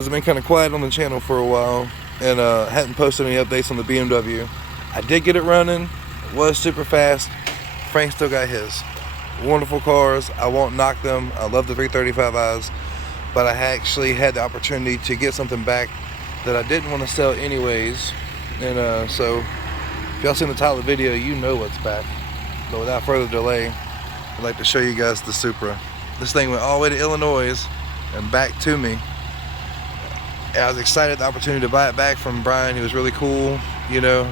I've been kind of quiet on the channel for a while and hadn't posted any updates on the BMW. I did get it running. It was super fast. Frank still got his. Wonderful cars. I won't knock them. I love the 335i's, but I actually had the opportunity to get something back that I didn't want to sell anyways. And so if y'all seen the title of the video, you know what's back. But without further delay, I'd like to show you guys the Supra. This thing went all the way to Illinois and back to me. And I was excited the opportunity to buy it back from Brian. He was really cool, you know.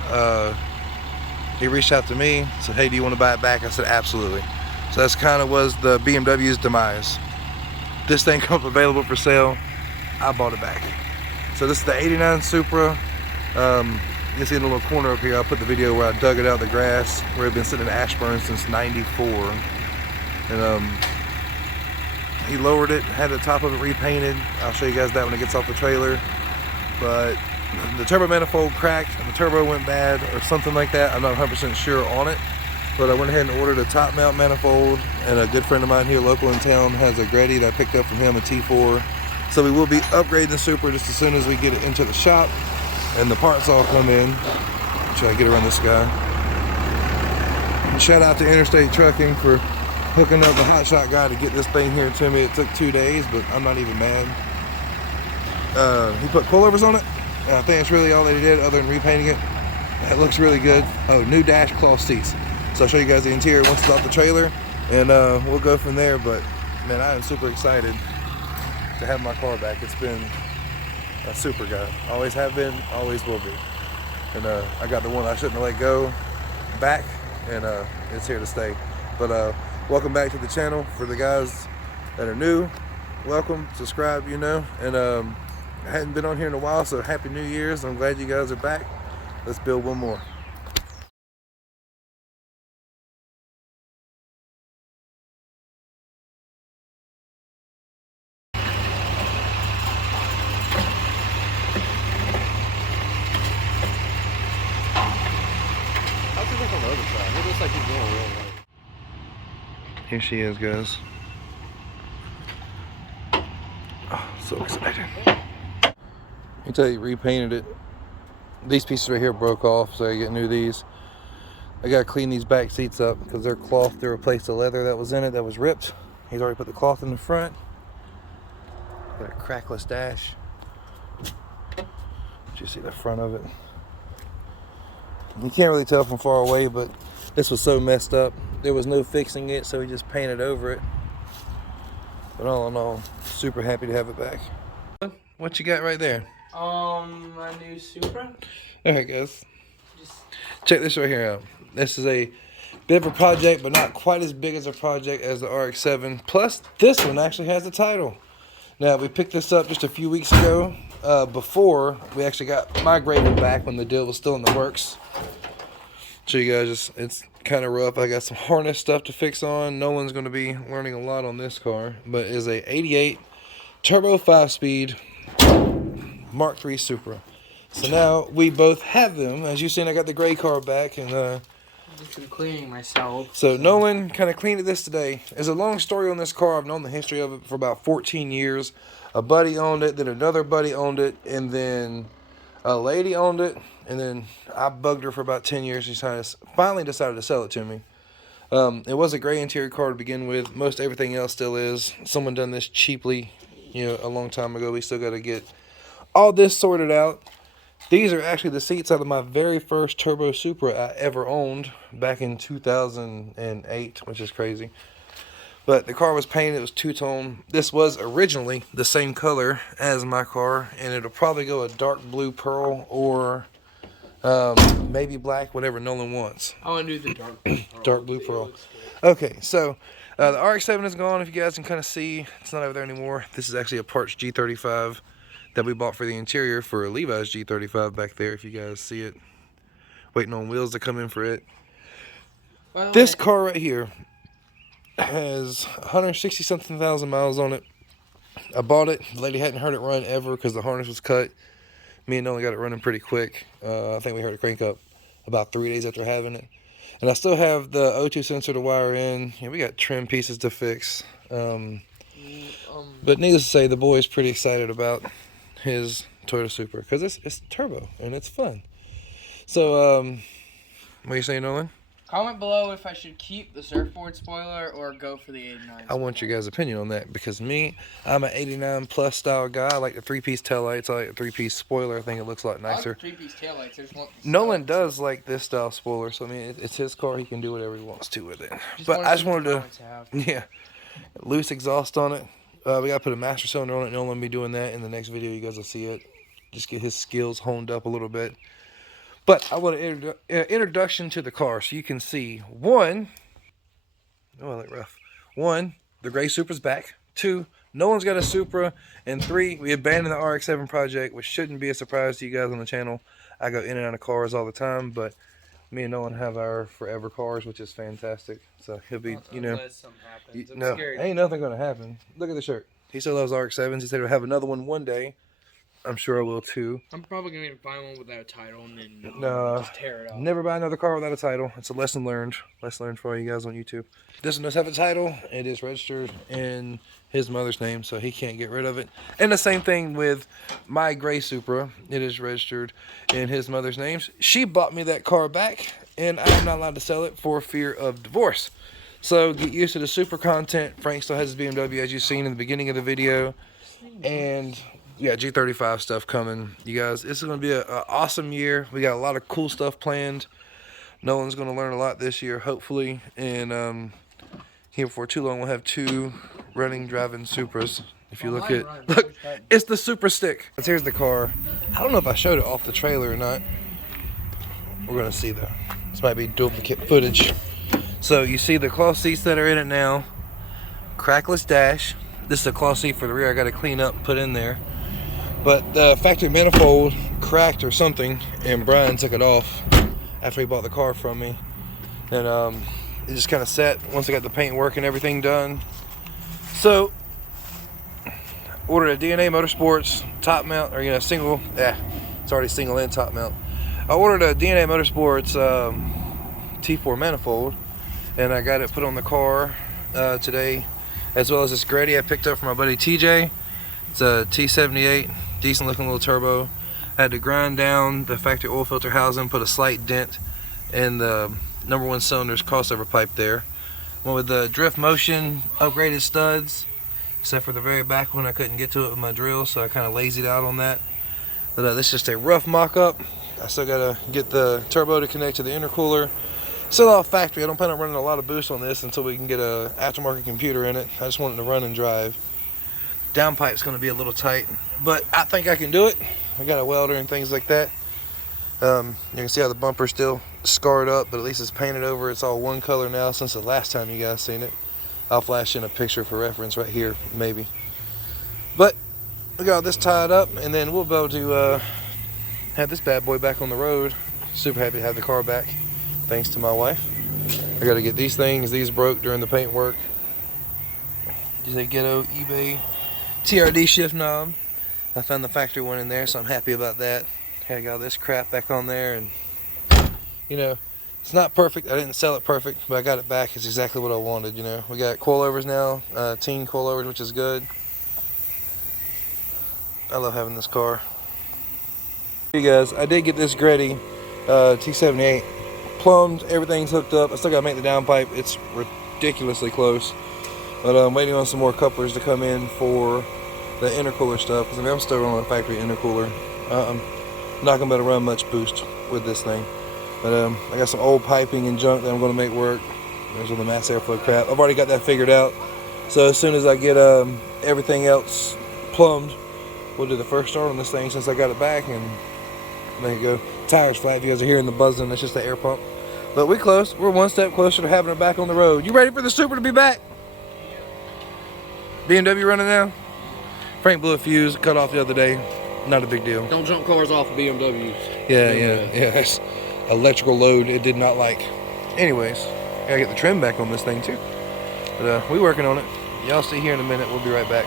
He reached out to me, said, hey, do you want to buy it back? I said, absolutely. So that's kind of was the BMW's demise. This thing comes available for sale. I bought it back. So this is the 89 Supra. You can see in the little corner up here, I'll put the video where I dug it out of the grass, where it had been sitting in Ashburn since '94. And he lowered it, had the top of it repainted. I'll show you guys that when it gets off the trailer. But the turbo manifold cracked and the turbo went bad or something like that. I'm not 100% sure on it. But I went ahead and ordered a top mount manifold, and a good friend of mine here local in town has a Greddy that I picked up from him, a T4. So we will be upgrading the Supra just as soon as we get it into the shop and the parts all come in. Try to get around this guy. And shout out to Interstate Trucking for hooking up the hotshot guy to get this thing here to me. It took 2 days, but I'm not even mad. He put coilovers on it, and I think that's really all they did other than repainting it. It looks really good. Oh, new dash cloth seats. So I'll show you guys the interior once it's off the trailer, and we'll go from there. But man, I am super excited to have my car back. It's been a super guy. Always have been, always will be. And I got the one I shouldn't have let go back, and it's here to stay. But welcome back to the channel. For the guys that are new, welcome, subscribe, you know. And I hadn't been on here in a while, so happy New Year's. I'm glad you guys are back. Let's build one more. On the other side. It looks like he's going real light. Here she is, guys. Oh, so excited. Let me tell you, repainted it. These pieces right here broke off, so I get new these. I gotta clean these back seats up because they're cloth to replace the leather that was in it that was ripped. He's already put the cloth in the front. Got a crackless dash. Did you see the front of it? You can't really tell from far away, but this was so messed up. There was no fixing it, so we just painted over it. But all in all, super happy to have it back. What you got right there? My new Supra. Alright guys, check this right here out. This is a bit of a project, but not quite as big as a project as the RX-7. Plus, this one actually has the title. Now, we picked this up just a few weeks ago, before we actually got migrated back when the deal was still in the works. So you guys, it's kind of rough. I got some harness stuff to fix on. Nolan's going to be learning a lot on this car, but it's a 88 turbo 5-speed Mark III Supra. So now we both have them. As you've seen, I got the gray car back, and I've just been cleaning myself. so Nolan kind of cleaned this today. There's a long story on this car. I've known the history of it for about 14 years. A buddy owned it, then another buddy owned it, and then a lady owned it, and then I bugged her for about 10 years. She finally decided to sell it to me. It was a gray interior car to begin with. Most everything else still is. Someone done this cheaply, you know, a long time ago. We still got to get all this sorted out. These are actually the seats out of my very first turbo Supra I ever owned back in 2008, which is crazy. But the car was painted, it was two-tone. This was originally the same color as my car, and it'll probably go a dark blue pearl or maybe black, whatever Nolan wants. I want to do the dark blue pearl. Dark blue pearl. Okay, so the RX-7 is gone. If you guys can kind of see, it's not over there anymore. This is actually a parts G35 that we bought for the interior for Levi's G35 back there, if you guys see it. Waiting on wheels to come in for it. This car right here has 160 something thousand miles on it. I bought it. The lady hadn't heard it run ever because the harness was cut. Me and Nolan got it running pretty quick. I think we heard it crank up about 3 days after having it. And I still have the O2 sensor to wire in. Yeah, we got trim pieces to fix. But needless to say, the boy is pretty excited about his Toyota Supra because it's turbo and it's fun. So, what are you saying, Nolan? Comment below if I should keep the surfboard spoiler or go for the 89. I want your guys' opinion on that because I'm an 89 plus style guy. I like the 3-piece taillights. I like the 3-piece spoiler. I think it looks a lot nicer. I like the 3-piece taillights. I just want the Nolan studs. does like this style spoiler, so I mean it's his car. He can do whatever he wants to with it. Just I just wanted to, have. yeah, loose exhaust on it. We gotta put a master cylinder on it. Nolan will be doing that in the next video. You guys will see it. Just get his skills honed up a little bit. But I want an introduction to the car so you can see one. Oh, I look rough. One, the gray Supra's back. Two, no one's got a Supra. And three, we abandoned the RX-7 project, which shouldn't be a surprise to you guys on the channel. I go in and out of cars all the time, but me and Nolan have our forever cars, which is fantastic. So he'll be, you know, Unless something happens. I'm no, scared. ain't nothing gonna happen. Look at the shirt. He still loves RX-7s. He said he'll have another one day. I'm sure I will too. I'm probably going to buy one without a title and then just tear it up. Never buy another car without a title. It's a lesson learned. Lesson learned for all you guys on YouTube. This one does have a title. It is registered in his mother's name, so he can't get rid of it. And the same thing with my gray Supra. It is registered in his mother's name. She bought me that car back, and I'm not allowed to sell it for fear of divorce. So get used to the Supra content. Frank still has his BMW, as you've seen in the beginning of the video. And yeah, G35 stuff coming. You guys, this is going to be an awesome year. We got a lot of cool stuff planned. Nolan's going to learn a lot this year, hopefully. And here before too long, we'll have 2 running, driving Supras. If you look look, it's the Supra stick. Here's the car. I don't know if I showed it off the trailer or not. We're going to see though. This might be duplicate footage. So you see the cloth seats that are in it now. Crackless dash. This is a cloth seat for the rear. I got to clean up and put in there. But the factory manifold cracked or something, and Brian took it off after he bought the car from me. And it just kind of set once I got the paint work and everything done. So, ordered a DNA Motorsports top mount, or single, it's already single and top mount. I ordered a DNA Motorsports T4 manifold, and I got it put on the car today, as well as this Grady I picked up from my buddy TJ. It's a T78. Decent looking little turbo. I had to grind down the factory oil filter housing, put a slight dent in the #1 cylinder's crossover pipe there. Went with the drift motion upgraded studs, except for the very back one I couldn't get to it with my drill, so I kind of lazied out on that. But this is just a rough mock-up. I still gotta get the turbo to connect to the intercooler. Still off factory. I don't plan on running a lot of boost on this until we can get a aftermarket computer in it. I just want it to run and drive. Downpipe's going to be a little tight, but I think I can do it. I got a welder and things like that. You can see how the bumper's still scarred up, but at least it's painted over. It's all one color now since the last time you guys seen it. I'll flash in a picture for reference right here, maybe. But we got all this tied up, and then we'll be able to have this bad boy back on the road. Super happy to have the car back, thanks to my wife. I got to get these things. These broke during the paint work. Just a ghetto eBay TRD shift knob. I found the factory one in there, so I'm happy about that. I got all this crap back on there, and it's not perfect. I didn't sell it perfect, but I got it back. It's exactly what I wanted. We got coilovers now, teen coilovers, which is good. I love having this car. Hey guys, I did get this Grady T78 plumbed. Everything's hooked up. I still gotta make the downpipe. It's ridiculously close. But I'm waiting on some more couplers to come in for the intercooler stuff, because I'm still running a factory intercooler. I'm not going to be able to run much boost with this thing. But I got some old piping and junk that I'm going to make work. There's all the mass airflow crap. I've already got that figured out. So as soon as I get everything else plumbed, we'll do the first start on this thing since I got it back, and make it go. Tire's flat. If you guys are hearing the buzzing, that's just the air pump. But we close. We're one step closer to having it back on the road. You ready for the Supra to be back? BMW running now? Frank blew a fuse, cut off the other day. Not a big deal. Don't jump cars off of BMWs. Yeah. That's electrical load it did not like. Anyways, gotta get the trim back on this thing too. But we working on it. Y'all stay here in a minute. We'll be right back.